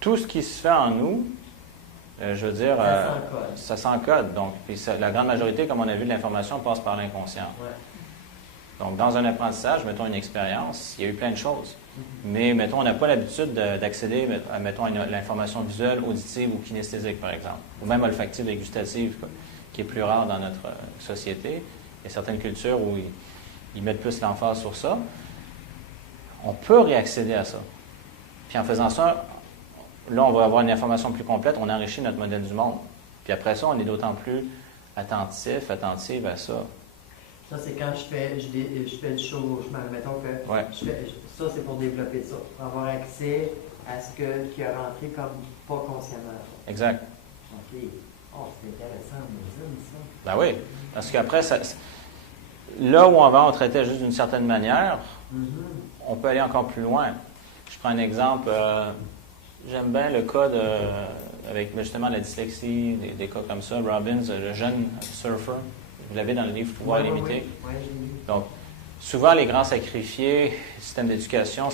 tout ce qui se fait en nous, je veux dire, ça s'encode. Donc, puis la grande majorité, comme on a vu, de l'information passe par l'inconscient. Ouais. Donc, dans un apprentissage, mettons une expérience, il y a eu plein de choses. Mais, mettons, on n'a pas l'habitude d'accéder, mettons, à l'information visuelle, auditive ou kinesthésique, par exemple. Ou même olfactive et gustative, qui est plus rare dans notre société. Il y a certaines cultures où ils mettent plus l'emphase sur ça. On peut réaccéder à ça. Puis en faisant ça, là, on va avoir une information plus complète, on enrichit notre modèle du monde. Puis après ça, on est d'autant plus attentive à ça. Ça, c'est quand je fais le chevauchement. Mettons que Ouais. ça, c'est pour développer ça. Pour avoir accès à ce qui est rentré comme pas consciemment. Exact. OK. Oh, c'est intéressant, ça. Ben oui. Parce qu'après, là où on traitait juste d'une certaine manière, on peut aller encore plus loin. Je prends un exemple. J'aime bien le cas avec justement la dyslexie, des cas comme ça. Robbins, le jeune surfer. Vous l'avez dans le livre Pouvoir limité. Oui, j'ai lu. Donc, souvent, les grands sacrifiés, système d'éducation,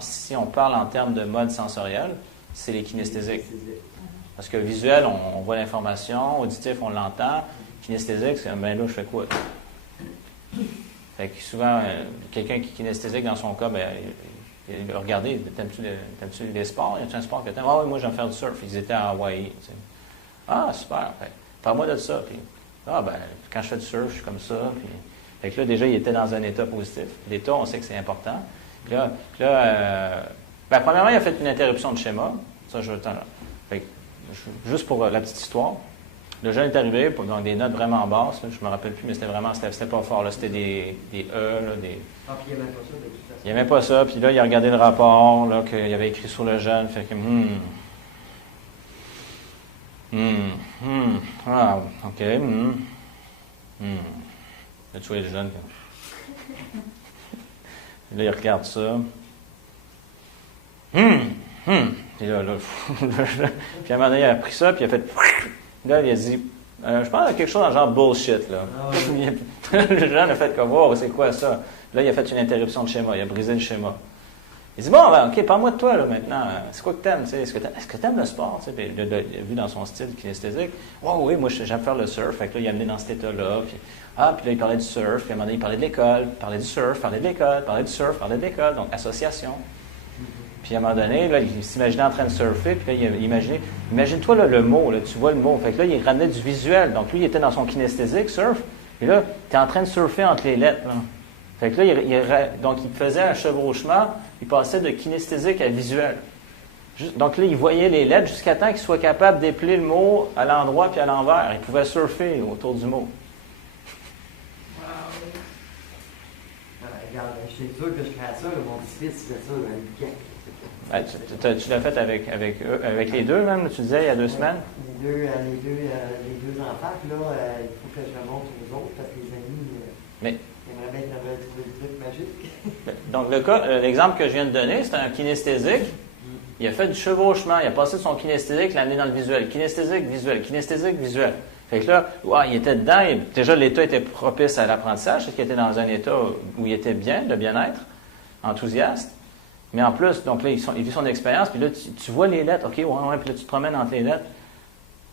si on parle en termes de mode sensoriel, c'est les kinesthésiques. Parce que visuel, on voit l'information, auditif, on l'entend. Kinesthésique, c'est ben là, je fais quoi? Fait que souvent, quelqu'un qui est kinesthésique, dans son cas, regardez, t'aimes-tu les sports? Y a-t-il un sport que t'aimes? Ah oui, moi, j'aime faire du surf. Ils étaient à Hawaï. Tu sais. Ah, super. Parle-moi de ça. Puis, quand je fais du surf, je suis comme ça. Puis, fait que là, déjà, il était dans un état positif. L'état, on sait que c'est important. Puis là, premièrement, il a fait une interruption de schéma. Ça, fait que, juste pour la petite histoire. Le jeune est arrivé dans des notes vraiment basses. Là, je ne me rappelle plus, mais c'était pas fort. Là, c'était des E. Là, Ah, puis il n'aimait pas ça, de toute façon. Il n'aimait pas ça. Puis là, il a regardé le rapport là, qu'il avait écrit sur le jeune. Fait que, ah, OK. Là, tu vois les jeunes. Là, il regarde ça. Puis là, puis à un moment donné, il a pris ça, puis il a fait. Là, il a dit, je pense à quelque chose dans le genre bullshit, là. Ah, oui. Le jeune a fait comme, wow, c'est quoi ça? Là, il a fait une interruption de schéma, il a brisé le schéma. Il dit, bon, OK, parle-moi de toi, là, maintenant. C'est quoi que t'aimes, tu sais? Est-ce que t'aimes le sport, tu sais? Puis, il a vu dans son style kinesthésique. Oui, moi, j'aime faire le surf. Fait que là, il a amené dans cet état-là. Puis là, il parlait du surf. Puis à un moment donné, il parlait de l'école, parlait du surf, parlait de l'école, parlait du surf, parlait de l'école. Donc, association. Puis à un moment donné, là, il s'imaginait en train de surfer. Puis là, il imaginait, imagine-toi, là, le mot, là, tu vois le mot. Fait que là, il ramenait du visuel. Donc, lui, il était dans son kinesthésique, surf. Puis là, tu es en train de surfer entre les lettres, là. Fait que là, donc, il faisait un chevauchement, il passait de kinesthésique à visuel. Donc là, il voyait les lettres jusqu'à temps qu'il soit capable d'épeler le mot à l'endroit puis à l'envers. Il pouvait surfer autour du mot. Regarde, je suis sûr que je ferais ça, mon petit-fils fait ça dans le week-end. Tu l'as fait avec les deux, même, tu disais, il y a 2 semaines? Les deux enfants, là, il faut que je remonte aux autres parce que les amis, Mais j'aimerais bien trouver le truc magique. donc, l'exemple que je viens de donner, c'est un kinesthésique. Il a fait du chevauchement. Il a passé de son kinesthésique, l'a amené dans le visuel. Kinesthésique, visuel. Kinesthésique, visuel. Fait que là, il était dedans. Déjà, l'état était propice à l'apprentissage, parce qu'il était dans un état où il était bien, de bien-être, enthousiaste. Mais en plus, donc là, il vit son expérience, puis là, tu vois les lettres. OK, puis là, tu te promènes entre les lettres.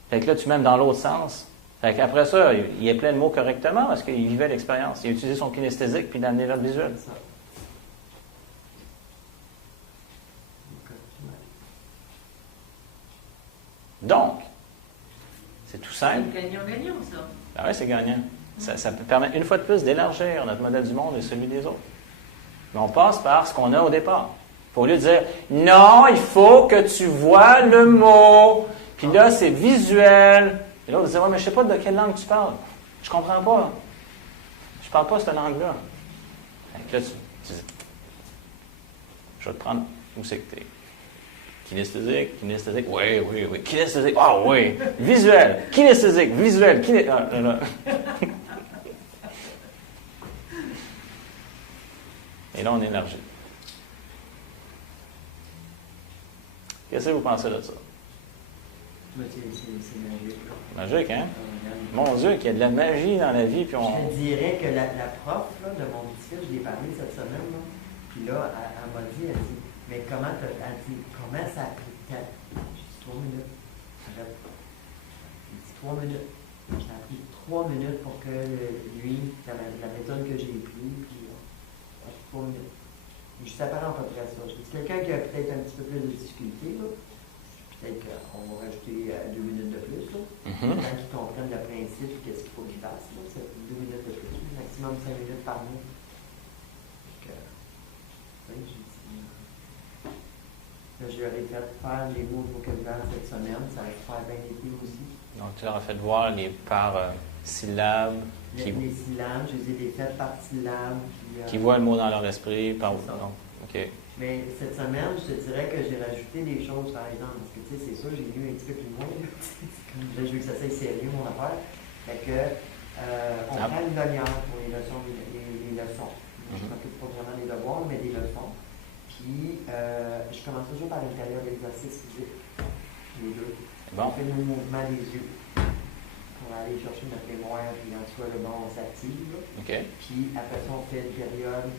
Fait que là, tu mets dans l'autre sens. Fait qu'après ça, il est plein de mots correctement parce qu'il vivait l'expérience. Il a utilisé son kinesthésique puis il l'a amené vers le visuel. Donc, c'est tout simple. C'est gagnant-gagnant, ça. Ben oui, c'est gagnant. Ça peut permettre une fois de plus d'élargir notre modèle du monde et celui des autres. Mais on passe par ce qu'on a au départ. Au lieu de dire « Non, il faut que tu vois le mot. » Puis là, c'est visuel. Et l'autre disait « Ouais, mais je ne sais pas de quelle langue tu parles. Je comprends pas. Je parle pas cette langue-là. » Là, tu dis « Je vais te prendre. Où c'est que tu es? Kinesthésique, kinesthésique. Oui. Kinesthésique. Ah oui. Visuel. Kinesthésique, visuel. Là. Et là, on élargit. Qu'est-ce que vous pensez de ça? C'est magique. Magique, hein? Mon Dieu, qu'il y a de la magie dans la vie. Puis Je te dirais que la prof là, de mon petit-fils, je l'ai parlé cette semaine, là, puis là, elle m'a dit, elle dit, mais comment ça a pris Arrête. Il dit 3 minutes. Ça a pris 3 minutes pour que lui, la méthode que j'ai prise, puis 3 minutes. Je s'apparente à peu près à ça. Je dis quelqu'un qui a peut-être un petit peu plus de difficulté, là, peut-être qu'on va rajouter 2 minutes de plus. Là. Quand ils comprennent le principe et qu'est-ce qu'il faut qu'ils fassent, c'est 2 minutes de plus, maximum 5 minutes par mois. Donc, oui, j'ai dit. Là, je leur ai fait faire les mots de vocabulaire cette semaine, ça va faire bien été aussi. Donc, tu leur as fait voir par syllabes. Les syllabes, je les ai faites par syllabes. Qui voient le mot dans leur esprit. Donc, OK. Mais cette semaine, je te dirais que j'ai rajouté des choses, par exemple, parce que tu sais, c'est sûr, j'ai lu un petit peu plus loin. Là, je veux que ça soit sérieux, mon affaire. Fait que, on prend une demi-heure pour les leçons. Je ne m'occupe pas vraiment des devoirs, mais des leçons. Puis, je commence toujours par une période d'exercice physique. Les deux. Bon. On fait nos mouvements des yeux pour aller chercher notre mémoire, puis en soi, le bon, on s'active. Okay. Puis, après ça, on fait une période.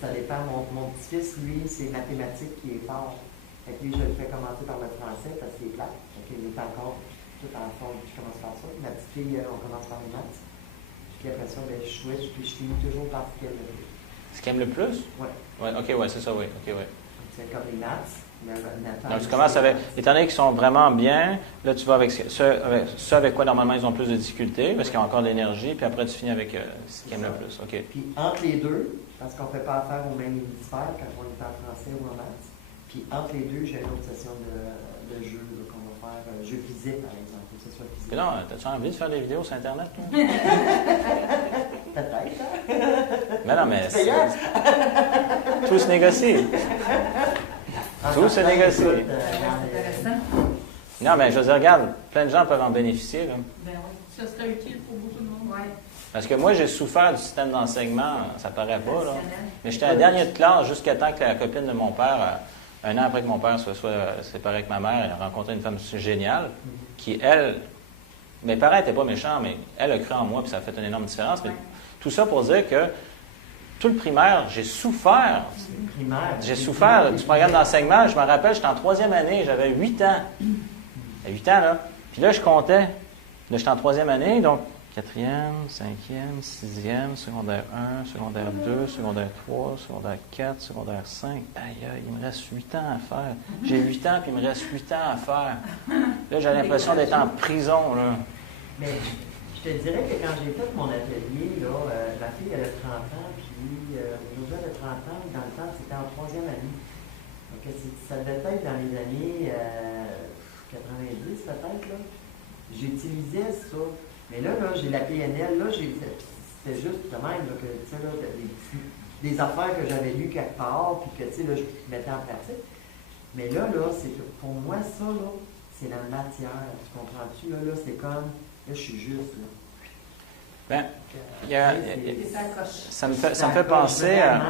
Ça dépend. Mon petit-fils, lui, c'est mathématiques qui est fort. Fait que lui, je le fais commencer par le français parce qu'il est plat. Fait qu'il est encore tout en forme, puis je commence par ça. Ma petite fille, on commence par les maths. Puis après ça, je switch, puis je finis toujours par ce qu'elle aime le plus. Ce qu'elle aime le plus? Oui. Ouais, OK, ouais, c'est ça, oui. OK, ouais. C'est comme les maths. Donc, tu commences avec, étant donné qu'ils sont vraiment bien, là, tu vas avec ceux avec quoi, normalement, ils ont plus de difficultés, parce qu'ils ont encore de l'énergie, puis après, tu finis avec ce qu'ils aiment le plus. OK. Puis, entre les deux, parce qu'on ne fait pas affaire au même hémisphère quand on est en français ou en maths, puis entre les deux, j'ai une autre session de jeu qu'on va faire, jeu physique, par exemple, que ce soit physique. Mais non, as-tu envie de faire des vidéos sur Internet, toi? Peut-être, hein? Mais non, mais tout se négocie. Tout se négocie. Non, mais je veux dire, regarde, plein de gens peuvent en bénéficier. Là. Ben oui, ça serait utile pour beaucoup de monde. Ouais. Parce que moi, j'ai souffert du système d'enseignement, ça paraît pas, là. Mais j'étais à la dernière de classe jusqu'à temps que la copine de mon père, un an après que mon père soit séparé avec ma mère, elle a rencontré une femme géniale qui, elle, mes parents n'étaient pas méchants, mais elle a cru en moi, puis ça a fait une énorme différence. Mais tout ça pour dire que tout le primaire, j'ai souffert. J'ai souffert du programme d'enseignement. Je me rappelle, j'étais en 3e année, j'avais 8 ans. À 8 ans, là. Puis là, je comptais. Là, j'étais en 3e année, donc 4e, 5e, 6e, secondaire 1, secondaire 2, secondaire 3, secondaire 4, secondaire 5. Aïe, il me reste 8 ans à faire. J'ai 8 ans, puis il me reste 8 ans à faire. Là, j'ai l'impression d'être en prison, là. Mais je te dirais que quand j'ai fait mon atelier, là, ma fille, elle a 30 ans, puis José, elle a 30 ans, dans le temps, c'était en 3e année. Donc, ça devait être dans les années 90, peut-être, là. J'utilisais ça. Mais là, j'ai la PNL, là, c'était juste de même, là, que, tu sais, là, des affaires que j'avais lues quelque part, puis que, tu sais, là, je mettais en pratique. Mais là, c'est pour moi, ça, là, c'est la matière. Tu comprends-tu? Là, c'est comme, là, je suis juste, là. Ben, ça me fait penser à...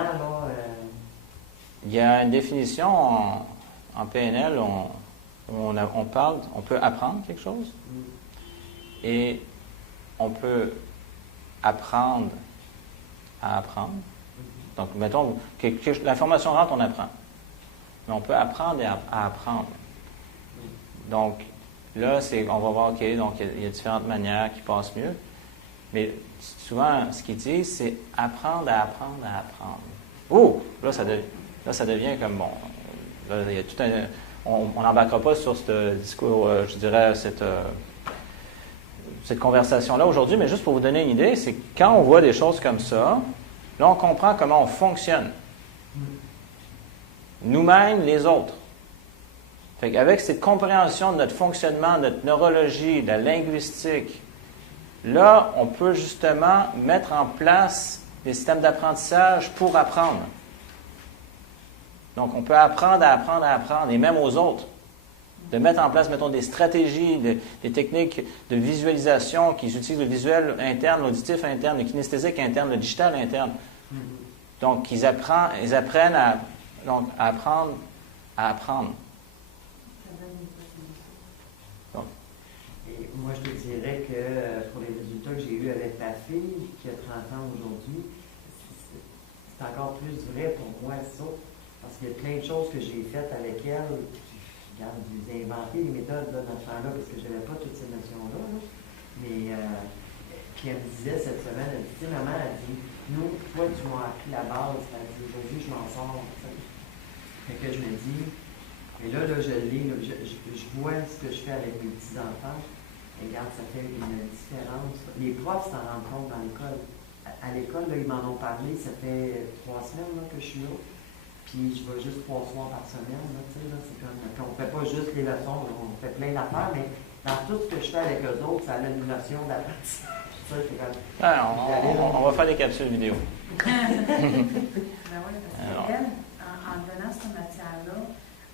Il y a une définition en PNL, on parle, on peut apprendre quelque chose et on peut apprendre à apprendre. Donc, mettons, l'information rentre, on apprend. Mais on peut apprendre à apprendre. Donc, là, on va voir, OK, donc il y a différentes manières qui passent mieux. Mais souvent, ce qu'ils disent, c'est apprendre à apprendre à apprendre. Oh! Là, ça devient comme bon. Là, il y a tout on n'embarquera pas sur ce discours, je dirais, cette conversation-là aujourd'hui, mais juste pour vous donner une idée, c'est que quand on voit des choses comme ça, là, on comprend comment on fonctionne. Nous-mêmes, les autres. Fait qu'avec cette compréhension de notre fonctionnement, de notre neurologie, de la linguistique, là, on peut justement mettre en place des systèmes d'apprentissage pour apprendre. Donc, on peut apprendre à apprendre à apprendre, et même aux autres. De mettre en place, mettons, des stratégies, des techniques de visualisation qui utilisent le visuel interne, l'auditif interne, le kinesthésique interne, le digital interne. Donc, ils apprennent à apprendre à apprendre. Et moi, je te dirais que pour les résultats que j'ai eus avec ma fille, qui a 30 ans aujourd'hui, c'est encore plus vrai pour moi, ça. Parce qu'il y a plein de choses que j'ai faites avec elle regarde, j'ai inventé les méthodes là, dans ce temps-là, parce que je n'avais pas toutes ces notions-là. Là. Mais, puis elle me disait cette semaine, elle dit, tu sais, maman, elle dit, nous, toi, tu m'as appris la base. Elle dit, aujourd'hui, je m'en sors. Fait que je me dis, et là, je l'ai, je vois ce que je fais avec mes petits-enfants. Regarde, ça fait une différence. Les profs s'en rendent compte dans l'école. À l'école, là, ils m'en ont parlé, ça fait 3 semaines là, que je suis là. Puis je vais juste 3 soirs par semaine. Là, là, c'est comme, on ne fait pas juste les leçons, là, on fait plein d'affaires, mais dans tout ce que je fais avec eux autres, ça a une notion d'apprentissage. On va faire des capsules vidéo. Ben oui, parce qu'elle, en donnant cette matière-là,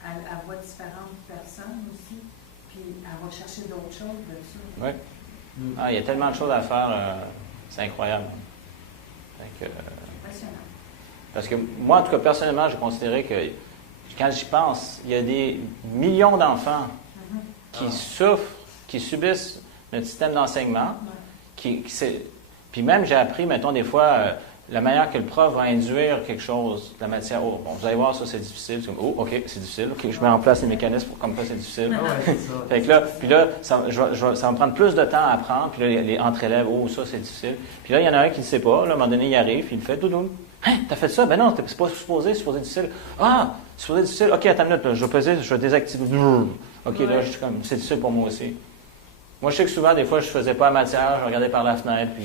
elle voit différentes personnes aussi, puis elle va chercher d'autres choses de ça. Oui. Il y a tellement de choses à faire, c'est incroyable. Impressionnant. Parce que moi, en tout cas, personnellement, j'ai considéré que, quand j'y pense, il y a des millions d'enfants qui souffrent, qui subissent notre système d'enseignement, puis même, j'ai appris, mettons, des fois, la manière que le prof va induire quelque chose, la matière. Oh, bon, vous allez voir, ça, c'est difficile. C'est comme, oh, OK, c'est difficile. OK, je mets en place les mécanismes pour comme ça, c'est difficile. Fait que là, puis là, ça va me prendre plus de temps à apprendre. Puis là, les entre élèves, oh, ça, c'est difficile. Puis là, il y en a un qui ne sait pas. Là, à un moment donné, il arrive, puis il fait, doudou. Hein, t'as fait ça? Ben non, c'est pas supposé, c'est supposé difficile. Ah, c'est supposé difficile. OK, attends une minute, là, je vais désactiver. OK, là, je suis comme, c'est difficile pour moi aussi. Moi, je sais que souvent, des fois, je ne faisais pas la matière, je regardais par la fenêtre, puis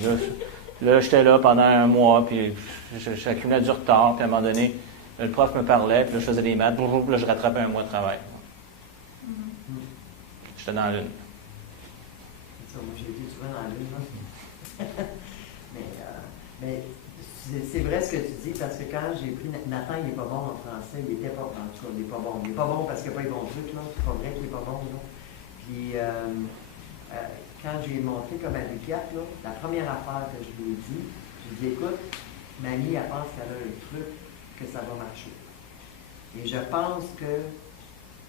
là j'étais là pendant un mois, puis j'accumulais du retard, puis à un moment donné, le prof me parlait, puis là, je faisais des maths, puis là, je rattrapais un mois de travail. J'étais dans l'une. Ça, moi, j'ai été souvent dans l'une, mais c'est vrai ce que tu dis, parce que quand j'ai pris Nathan, il n'est pas bon en français, il était pas bon, en tout cas, il n'est pas bon. Il n'est pas bon parce qu'il n'y a pas les bons trucs, là. C'est pas vrai qu'il n'est pas bon, là. Puis, quand j'ai montré comme à Lucas, la première affaire que je lui ai dit, je lui ai dit, écoute, Mamie, elle pense qu'elle a un truc, que ça va marcher. Et je pense que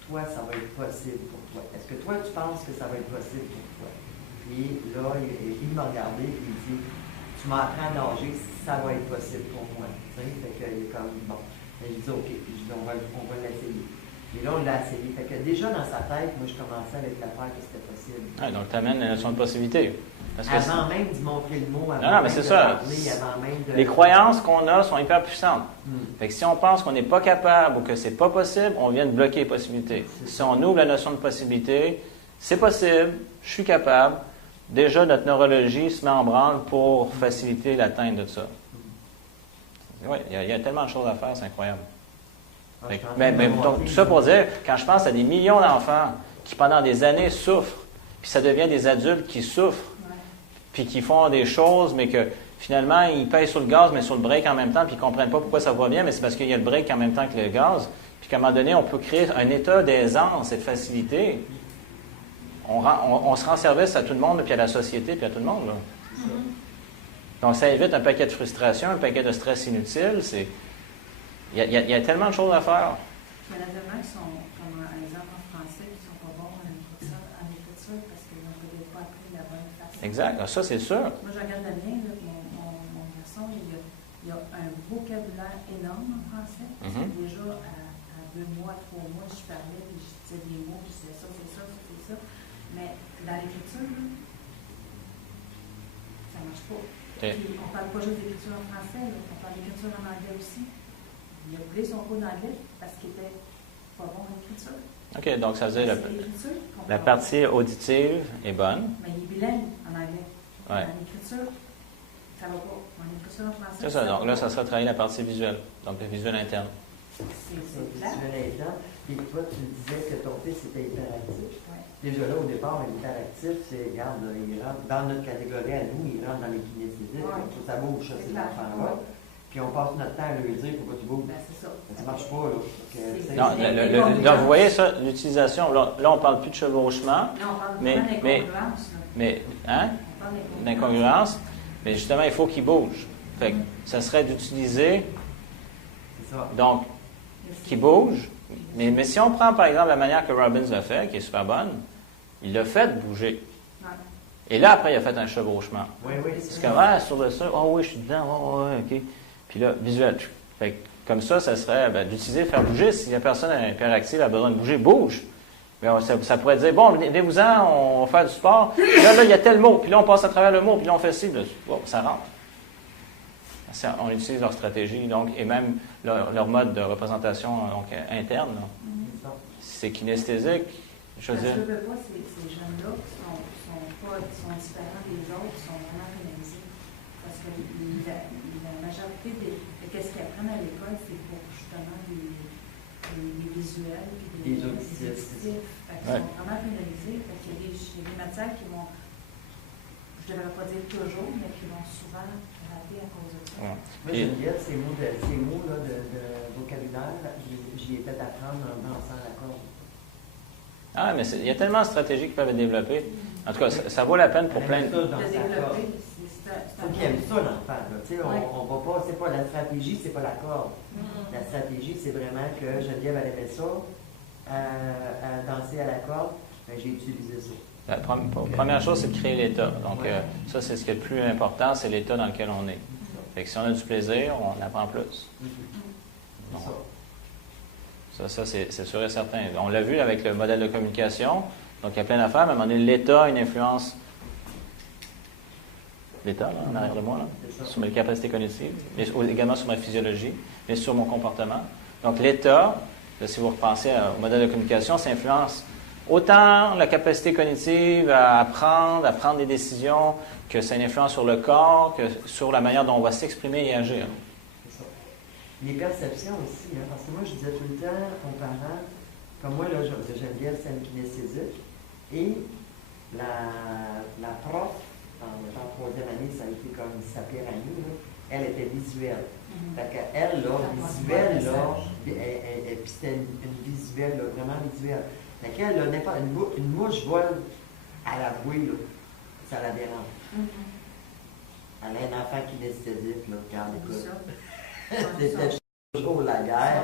toi, ça va être possible pour toi. Est-ce que toi, tu penses que ça va être possible pour toi? Puis là, il m'a regardé et il dit, tu m'apprends à nager, ça va être possible pour moi. Tu sais, fait qu'il est comme, bon. Et je dis, OK, je dis, on va l'essayer. Et là, on l'a essayé. Fait que déjà, dans sa tête, moi, je commençais avec l'affaire que c'était possible. Donc, tu amènes la notion de possibilité. Avant même d'y montrer le mot, non, mais c'est ça. Avant même de... Les croyances qu'on a sont hyper puissantes. Fait que si on pense qu'on n'est pas capable ou que c'est pas possible, on vient de bloquer les possibilités. Si on ouvre la notion de possibilité, c'est possible, je suis capable, déjà notre neurologie se met en branle pour faciliter l'atteinte de ça. Oui, il y a tellement de choses à faire, c'est incroyable. Mais donc, tout ça pour dire, quand je pense à des millions d'enfants qui pendant des années souffrent, puis ça devient des adultes qui souffrent, puis qui font des choses, mais que finalement, ils pèsent sur le gaz, mais sur le break en même temps, puis ils ne comprennent pas pourquoi ça va bien, mais c'est parce qu'il y a le break en même temps que le gaz, puis qu'à un moment donné, on peut créer un état d'aisance et de facilité. On se rend service à tout le monde, puis à la société, puis à tout le monde. Là. Donc, ça évite un paquet de frustration, un paquet de stress inutile. Il y a tellement de choses à faire. Il y en a tellement qui sont, comme un exemple en français, qui ne sont pas bons en écriture parce qu'ils n'ont peut-être pas appris la bonne façon. Exact. Ça, c'est sûr. Moi, je regarde le mien, là, mon garçon, il a un vocabulaire énorme en français. Déjà, à 2 mois, 3 mois, je parlais, puis je disais des mots, puis je disais ça, c'est ça, c'est ça. Mais dans l'écriture, ça ne marche pas. Puis, on ne parle pas juste d'écriture en français, là, on parle d'écriture en anglais aussi. Il a oublié son cours d'anglais parce qu'il n'était pas bon en écriture. OK, donc ça veut dire la partie auditive est bonne. Mais il est bilingue en anglais. Ouais. En écriture, ça ne va pas. En écriture en français. C'est ça, donc là, ça sera travailler la partie visuelle, donc le visuel interne. C'est clair. Visuel interne. Et toi, tu disais que ton fils était hyperactif. Ouais. Déjà là, au départ, l'hyperactif, c'est, regarde, là, il rentre dans notre catégorie à nous, il rentre dans les kinesthésiques. Ça bouge, ça, ces enfants-là. Puis on passe notre temps à lui dire pourquoi tu bouges. Ben, c'est ça. Ça ne marche pas, là. Non, là, vous voyez ça, l'utilisation. Là, on ne parle plus de chevauchement. Non, on parle d'incongruence. Mais, hein? On parle d'incongruence. Mais justement, il faut qu'il bouge. Fait que ça serait d'utiliser. C'est ça. Donc, qu'il bouge. Mais si on prend, par exemple, la manière que Robbins l'a fait, qui est super bonne, il l'a fait bouger. Ouais. Et là, après, il a fait un chevauchement. Oui, c'est comme, sur le sol, oh oui, je suis dedans, oh oui, OK. Puis là, visuel. Fait que, comme ça serait d'utiliser, faire bouger. Si la personne est hyperactive, elle a besoin de bouger, bouge. Mais ça pourrait dire, bon, venez-vous-en, on va faire du sport. Puis là, il y a tel mot. Puis là, on passe à travers le mot. Puis là, on fait ci. Bon, ça rentre. On utilise leur stratégie, donc, et même leur mode de représentation donc, interne. C'est kinesthésique. Je veux dire. Je ne veux pas ces jeunes-là qui sont différents des autres, qui sont vraiment pénalisés. Parce que la majorité de ce qu'ils apprennent à l'école, c'est pour justement des visuels et des auditifs. Ils sont vraiment pénalisés. Parce qu'il y a des matières qui vont, je ne devrais pas dire toujours, mais qui vont souvent rater à cause de ça. Ouais. Moi, Geneviève, ces mots là, de vocabulaire, j'y ai fait apprendre en dansant la corde. Ah, mais il y a tellement de stratégies qui peuvent être développées. En tout cas, ça vaut la peine pour plein de... De développer, c'est faut qu'il aime ça, l'enfant. On va pas, c'est pas la stratégie, c'est pas la corde. La stratégie, c'est vraiment que Geneviève, elle aimait ça, à danser à la corde, ben, j'ai utilisé ça. La première chose, c'est de créer l'état. Donc, ça, c'est ce qui est le plus important, c'est l'état dans lequel on est. Fait que si on a du plaisir, on apprend plus. Donc, ça c'est sûr et certain. On l'a vu avec le modèle de communication. Donc, il y a plein d'affaires, mais à un moment donné, l'état a une influence. L'état, là, en arrière de moi, là, sur mes capacités cognitives, mais également sur ma physiologie, mais sur mon comportement. Donc, l'état, là, si vous repensez au modèle de communication, ça influence autant la capacité cognitive à prendre des décisions, que ça a une influence sur le corps, que sur la manière dont on va s'exprimer et agir. C'est ça. Les perceptions aussi, hein, parce que moi, je disais tout le temps aux parents, comme moi, là, Geneviève, c'est une kinesthésique, et la prof, en troisième année, ça a été comme sa pire année, là, elle était visuelle. Fait qu'elle, là, visuelle, là, et puis c'était une visuelle, là, vraiment visuelle. Fait qu'elle, là, n'importe une mouche vole à la bouée, là, ça la dérange. Elle a un enfant kinesthésique, là, regarde, écoute. C'était toujours la guerre.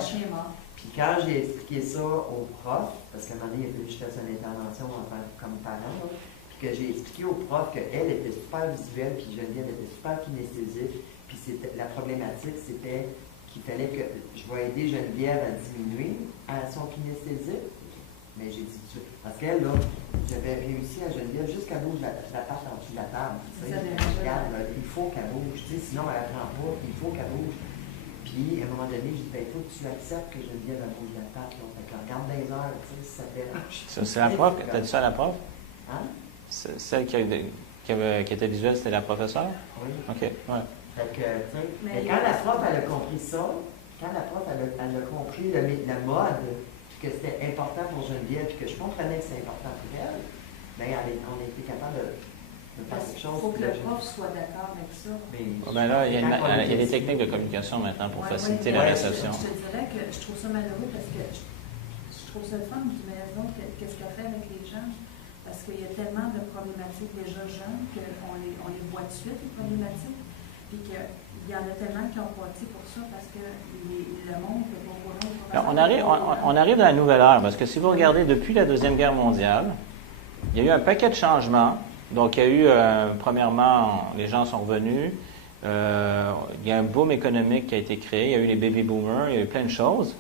Puis quand j'ai expliqué ça au prof, parce qu'à un moment donné, il a fallu que je fasse une intervention comme parent, là, puis que j'ai expliqué au prof qu'elle était super visuelle, puis Geneviève était super kinesthésique, puis la problématique, c'était qu'il fallait que je vais aider Geneviève à diminuer à son kinesthésique. Mais j'ai dit tout de suite, parce qu'elle, là, j'avais réussi à Geneviève jusqu'à bouge la patte en dessous de la table. Regarde, là, il faut qu'elle bouge, sinon elle n'apprend pas, il faut qu'elle bouge. Puis, à un moment donné, j'ai dit, il faut que tu acceptes que Geneviève bouge la patte. Là. Fait que regarde des heures, si ça te dérange. C'est la prof, t'as dit ça à la prof? Hein? Celle qui était visuelle, c'était la professeure? Oui. OK, ouais. Fait que, tu sais, mais quand la prof, elle a compris ça, quand la prof, elle a compris la mode, que c'était important pour Geneviève, puis que je comprenais que c'était important pour elle, bien, on a été capable de faire quelque chose. Il faut que le prof soit d'accord avec ça. Ben là, il y a des techniques de communication maintenant pour faciliter la réception. Je te dirais que je trouve ça malheureux parce que je trouve ça le fun du maison, qu'est-ce qu'elle fait avec les gens. Parce qu'il y a tellement de problématiques déjà jeunes qu'on les voit de suite, les problématiques. Puis qu'il y en a tellement qui ont parti pour ça parce que le monde peut pas on arrive dans la nouvelle ère, parce que si vous regardez depuis la Deuxième Guerre mondiale, il y a eu un paquet de changements. Donc, il y a eu, premièrement, les gens sont revenus, il y a un boom économique qui a été créé, il y a eu les baby boomers, il y a eu plein de choses.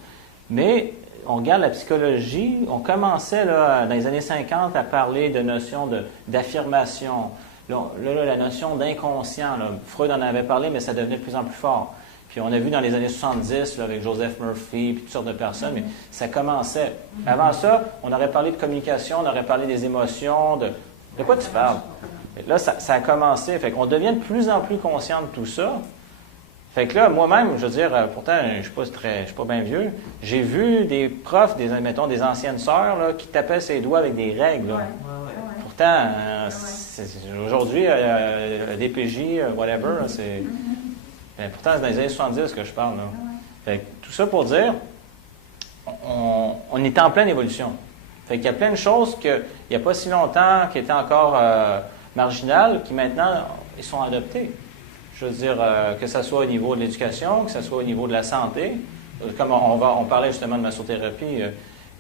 Mais on regarde la psychologie, on commençait là, dans les années 50 à parler de notions d'affirmation. Là, la notion d'inconscient, Freud en avait parlé, mais ça devenait de plus en plus fort. Puis on a vu dans les années 70, là, avec Joseph Murphy, puis toutes sortes de personnes, mais ça commençait. Avant ça, on aurait parlé de communication, on aurait parlé des émotions, de quoi tu parles? Là, ça a commencé. Fait qu'on devient de plus en plus conscient de tout ça. Fait que là, moi-même, je veux dire, pourtant, je suis pas bien vieux, j'ai vu des profs, mettons, des anciennes sœurs, là, qui tapaient ses doigts avec des règles, là. Pourtant, aujourd'hui, DPJ, whatever, c'est... pourtant, c'est dans les années 70 que je parle, là. Fait que tout ça pour dire, on est en pleine évolution. Fait qu'il y a plein de choses qu'il n'y a pas si longtemps qui étaient encore marginales, qui maintenant, ils sont adoptées. Je veux dire, que ce soit au niveau de l'éducation, que ce soit au niveau de la santé. Comme on parlait justement de massothérapie,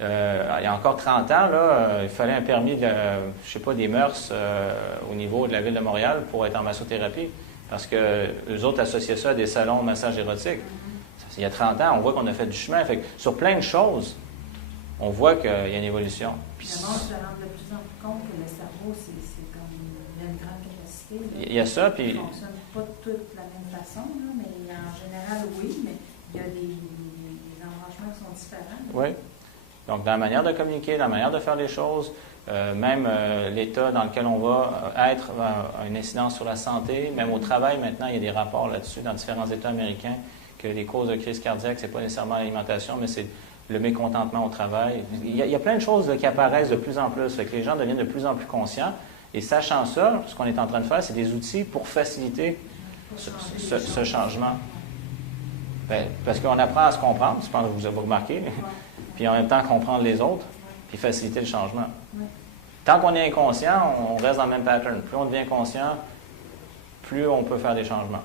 il y a encore 30 ans, là, il fallait un permis des mœurs au niveau de la ville de Montréal pour être en massothérapie. Parce que eux autres associaient ça à des salons de massage érotique. Il y a 30 ans, on voit qu'on a fait du chemin. Fait que sur plein de choses, on voit qu'il y a une évolution. Puis, le monde se rend de plus en plus compte que le cerveau, c'est comme il a une grande capacité. Là, il y a ça, puis... Il ne fonctionne pas toutes de la même façon, là, mais en général, oui, mais il y a des embranchements qui sont différents. Oui. Donc, dans la manière de communiquer, dans la manière de faire les choses, même l'état dans lequel on va être a une incidence sur la santé. Même au travail, maintenant, il y a des rapports là-dessus dans différents États américains que les causes de crise cardiaque, ce n'est pas nécessairement l'alimentation, mais c'est le mécontentement au travail. Il y a plein de choses là, qui apparaissent de plus en plus. Fait que les gens deviennent de plus en plus conscients. Et sachant ça, ce qu'on est en train de faire, c'est des outils pour faciliter ce changement. Bien, parce qu'on apprend à se comprendre, je pense que vous avez remarqué, puis en même temps comprendre les autres, puis faciliter le changement. Tant qu'on est inconscient, on reste dans le même pattern. Plus on devient conscient, plus on peut faire des changements.